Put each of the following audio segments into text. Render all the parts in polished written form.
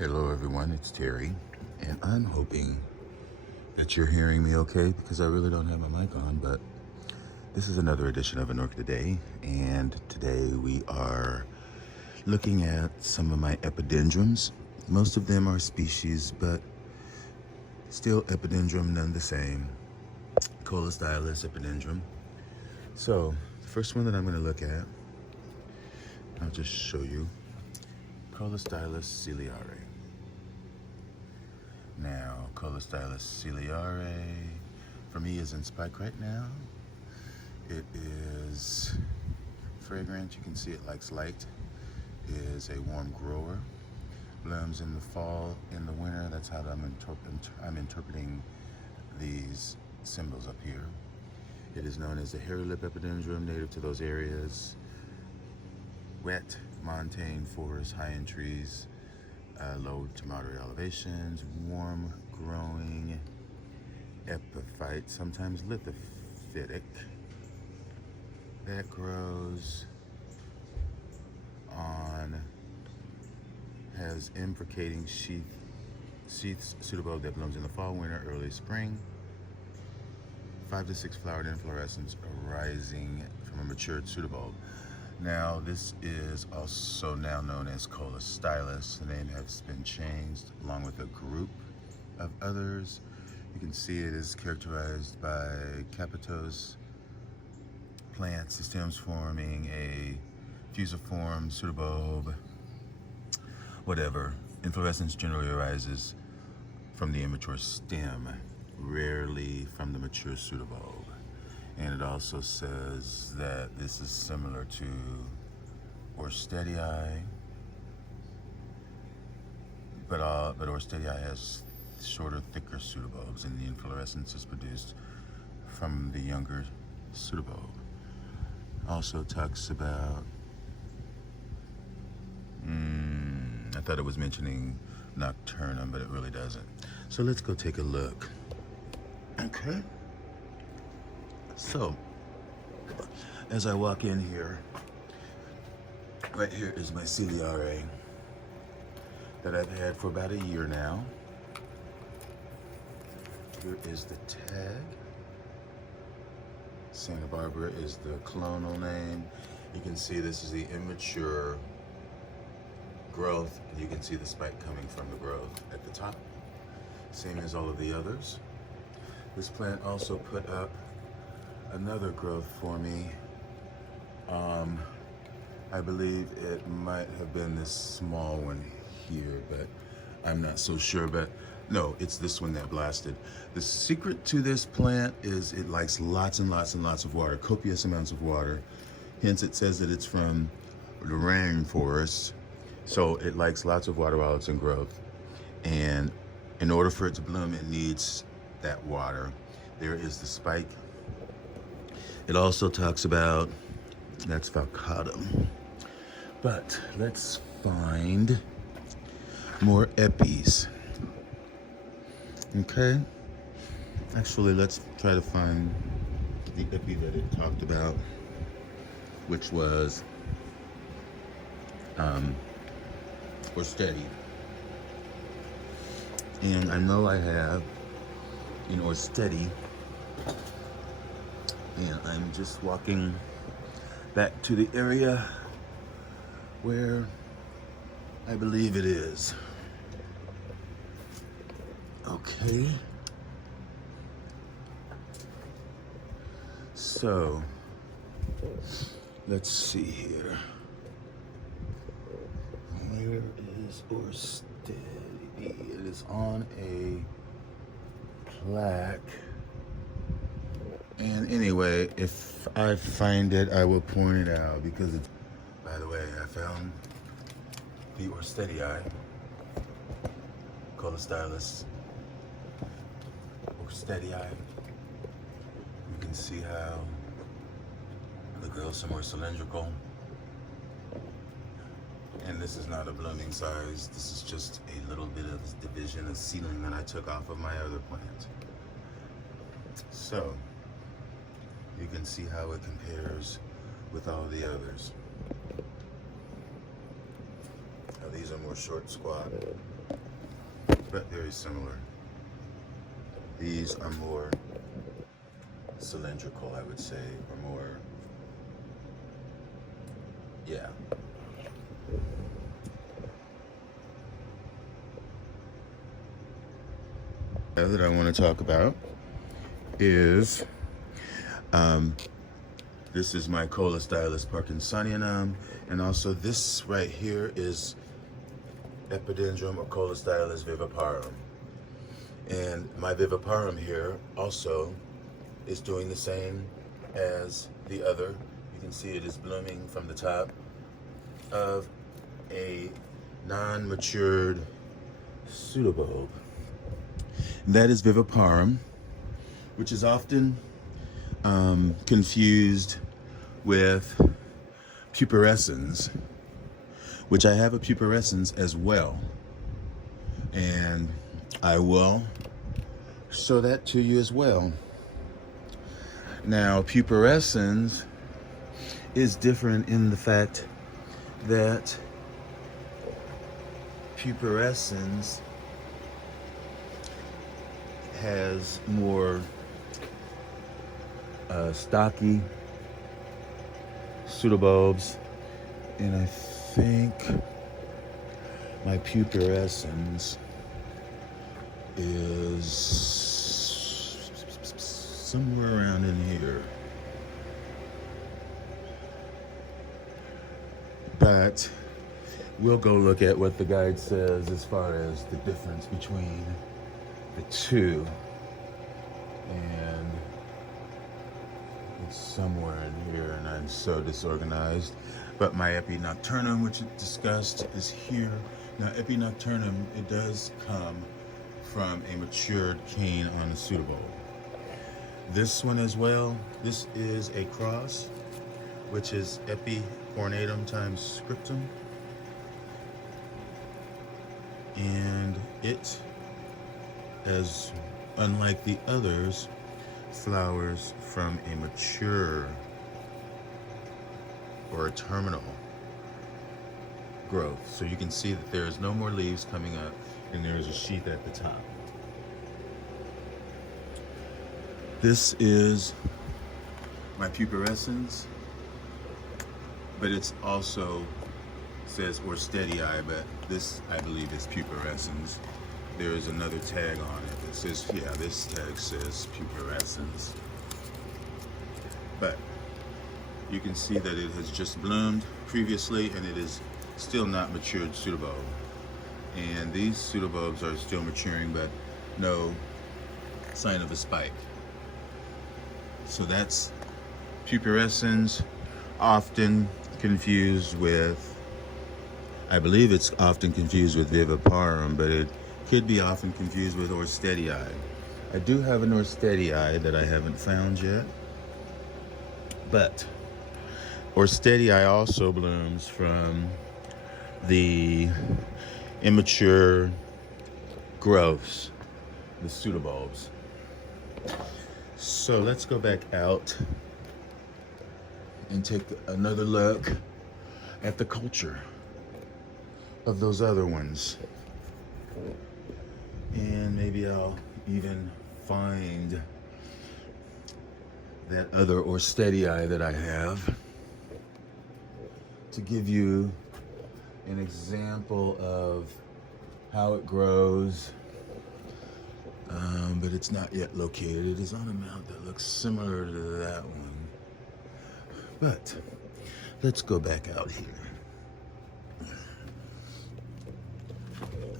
Hello everyone, it's Terry, and I'm hoping that you're hearing me okay because I really don't have my mic on, but this is another edition of An Orchid Today, and today we are looking at some of my epidendrums. Most of them are species, but still epidendrum none the same. Colostylus epidendrum. So, the first one that I'm going to look at, I'll just show you, Colostylus ciliare. Now, Colostylus ciliare, for me, is in spike right now. It is fragrant. You can see it likes light. It is a warm grower. Blooms in the fall, in the winter. That's how I'm interpreting these symbols up here. It is known as the hairy lip epidendrum, native to those areas. Wet, montane forests, high in trees. Low to moderate elevations, warm growing epiphyte, sometimes lithophytic, that grows on, has imbricating sheaths pseudobulb that blooms in the fall, winter, early spring. 5 to 6 flowered inflorescence arising from a matured pseudobulb. Now, this is also now known as Colostylus. The name has been changed along with a group of others. You can see it is characterized by capitose plants, the stems forming a fusiform pseudobulb, whatever. Inflorescence generally arises from the immature stem, rarely from the mature pseudobulb. And it also says that this is similar to Orchidii, but Orchidii has shorter, thicker pseudobulbs, and the inflorescence is produced from the younger pseudobulb. Also talks about, I thought it was mentioning nocturnum, but it really doesn't. So let's go take a look. Okay. So, as I walk in here, right here is my ciliare that I've had for about a year now. Here is the tag. Santa Barbara is the clonal name. You can see this is the immature growth. You can see the spike coming from the growth at the top. Same as all of the others. This plant also put up another growth for me. I believe it might have been this small one here, but I'm not so sure. But no, it's this one that blasted. The secret to this plant is it likes lots and lots and lots of water, copious amounts of water. Hence it says that it's from the rainforest. So it likes lots of water while it's in growth. And in order for it to bloom, it needs that water. There is the spike. It also talks about, that's falcatum. But let's find more epis. Okay? Actually, let's try to find the epi that it talked about, which was Orchid. And I know I have, Orchid. And I'm just walking back to the area where I believe it is. Okay. So, let's see here. Where is Orchid? It is on a plaque. And anyway, if I find it, I will point it out because it's, by the way, I found the Orchidii, Colostylus Orchidii. You can see how the girls are more cylindrical. And this is not a blooming size. This is just a little bit of division of seedling that I took off of my other plant. So, you can see how it compares with all the others. Now, these These are more short, squat, but very similar. These are more cylindrical, I would say, or more, yeah. That I want to talk about is this is my Colostylus parkinsonianum, and also this right here is Epidendrum or Colostylus viviparum. And my viviparum here also is doing the same as the other. You can see it is blooming from the top of a non-matured pseudobulb. That is viviparum, which is often confused with pupescens, which I have a pupescens as well, and I will show that to you as well. Now, pupescens is different in the fact that pupescens has more stocky pseudobulbs, and I think my pupescens is somewhere around in here. But we'll go look at what the guide says as far as the difference between the two, and it's somewhere in here, and I'm so disorganized. But my Epinocturnum, which is discussed, is here. Now, Epinocturnum, it does come from a matured cane on a pseudobulb. This one as well, this is a cross, which is Epicornatum times scriptum, and it, as unlike the others, flowers from a mature or a terminal growth. So you can see that there is no more leaves coming up, and there is a sheath at the top. This is my pupescens, but it's also says Orchidii, but this I believe is pupescens. There is another tag on it that says, yeah, this tag says pupescens. But you can see that it has just bloomed previously, and it is still not matured pseudobulb. And these pseudobulbs are still maturing, but no sign of a spike. So that's pupescens, often confused with, I believe it's often confused with viviparum, but it could be often confused with Orchidii. I do have an Orchidii that I haven't found yet, but Orchidii also blooms from the immature growths, the pseudobulbs. So let's go back out and take another look at the culture of those other ones. And maybe I'll even find that other Orchidii that I have to give you an example of how it grows. But it's not yet located. It is on a mount that looks similar to that one. But let's go back out here.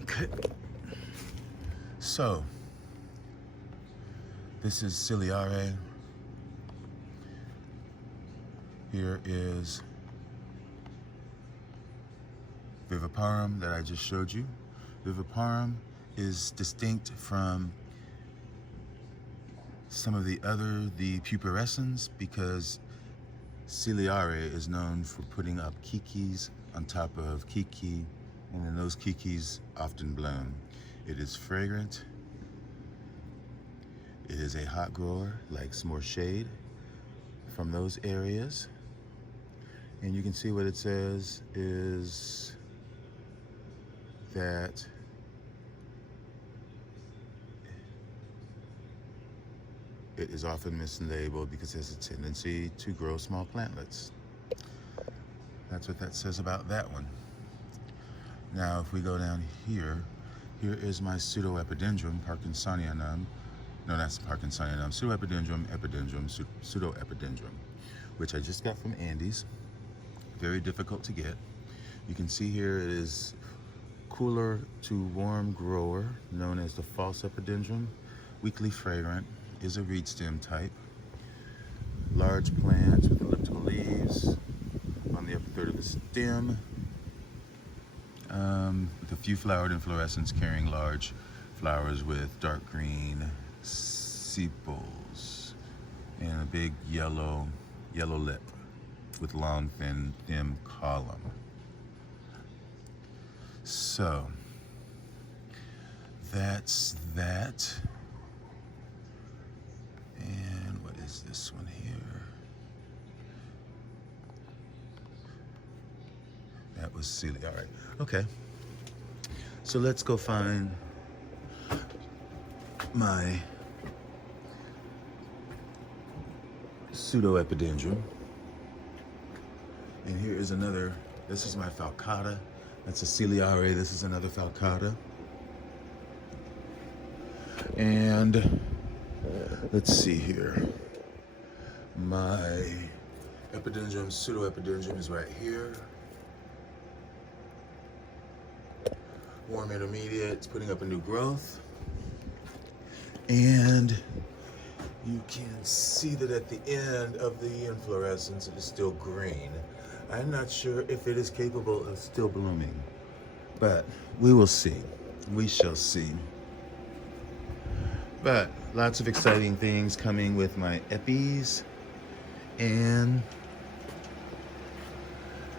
Okay. So, this is Ciliare. Here is viviparum that I just showed you. Viviparum is distinct from some of the pupescens, because Ciliare is known for putting up kikis on top of kiki, and then those kikis often bloom. It is fragrant. It is a hot grower, likes more shade from those areas. And you can see what it says is that it is often mislabeled because it has a tendency to grow small plantlets. That's what that says about that one. Now, if we go down here, here is my pseudo-epidendrum, Parkinsonianum. No, that's Parkinsonianum. Pseudo-epidendrum, pseudo-epidendrum, which I just got from Andy's. Very difficult to get. You can see here it is cooler to warm grower, known as the false epidendrum. Weakly fragrant, is a reed stem type. Large plants with elliptical leaves on the upper third of the stem. With a few flowered inflorescence carrying large flowers with dark green sepals and a big yellow lip with long thin column. So that's that. And what is this one here? That was silly. All right. Okay. So let's go find my pseudo-epidendrum. And here is another. This is my falcata. That's a ciliare. This is another falcata. And let's see here. My epidendrum, pseudo-epidendrum is right here. Warm intermediate, it's putting up a new growth. And you can see that at the end of the inflorescence, it is still green. I'm not sure if it is capable of still blooming, but we will see. We shall see. But lots of exciting things coming with my epis, and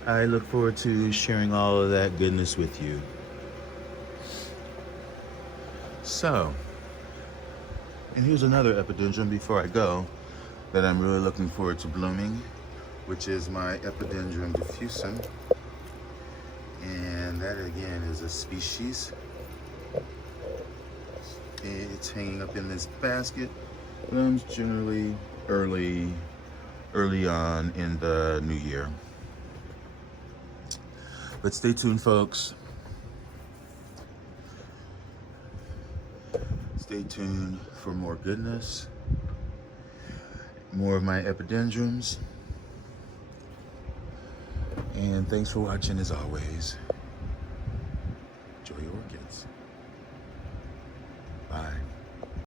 I look forward to sharing all of that goodness with you. So, and here's another epidendrum before I go that I'm really looking forward to blooming, which is my Epidendrum diffusum. And that again is a species. It's hanging up in this basket. Blooms generally early on in the new year. But stay tuned, folks. Stay tuned for more goodness, more of my epidendrums, and thanks for watching as always.